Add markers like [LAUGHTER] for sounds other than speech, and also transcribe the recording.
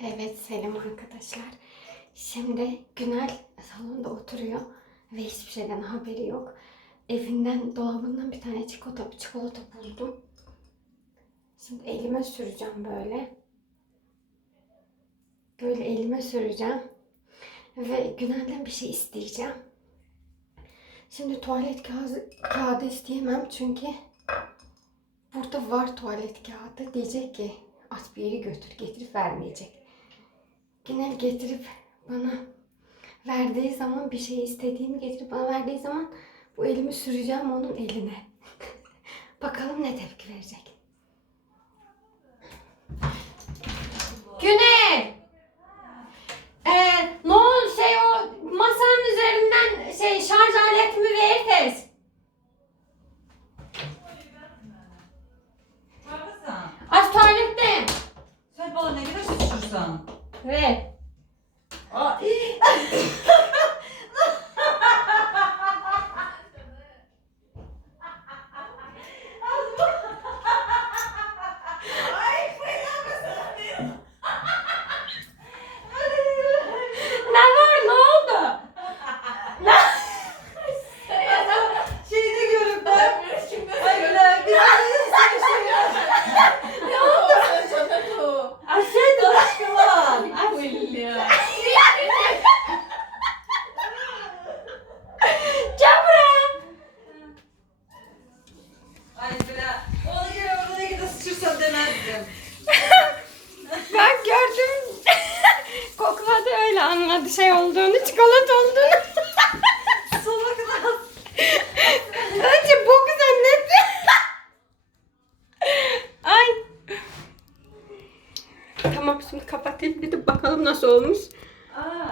Evet selam arkadaşlar. Şimdi Günel salonda oturuyor ve hiçbir şeyden haberi yok. Evinden dolabından bir tane çikolata, çikolata buldum. Şimdi elime süreceğim böyle. Böyle elime süreceğim. Ve Günel'den bir şey isteyeceğim. Şimdi tuvalet kağıdı, kağıdı isteyemem çünkü burada var tuvalet kağıdı. Diyecek ki at bir yeri götür getirip vermeyecek. Genel getirip bana verdiği zaman bir şey istediğimi getirip bana verdiği zaman bu elimi süreceğim onun eline. [LAUGHS] Bakalım ne tepki verecek. Ver. Aa, [LAUGHS] anladı şey olduğunu, çikolata olduğunu. Sonuna kadar. Önce boku zannetti. Ay. Tamam şimdi kapatayım bir de bakalım nasıl olmuş. Aa.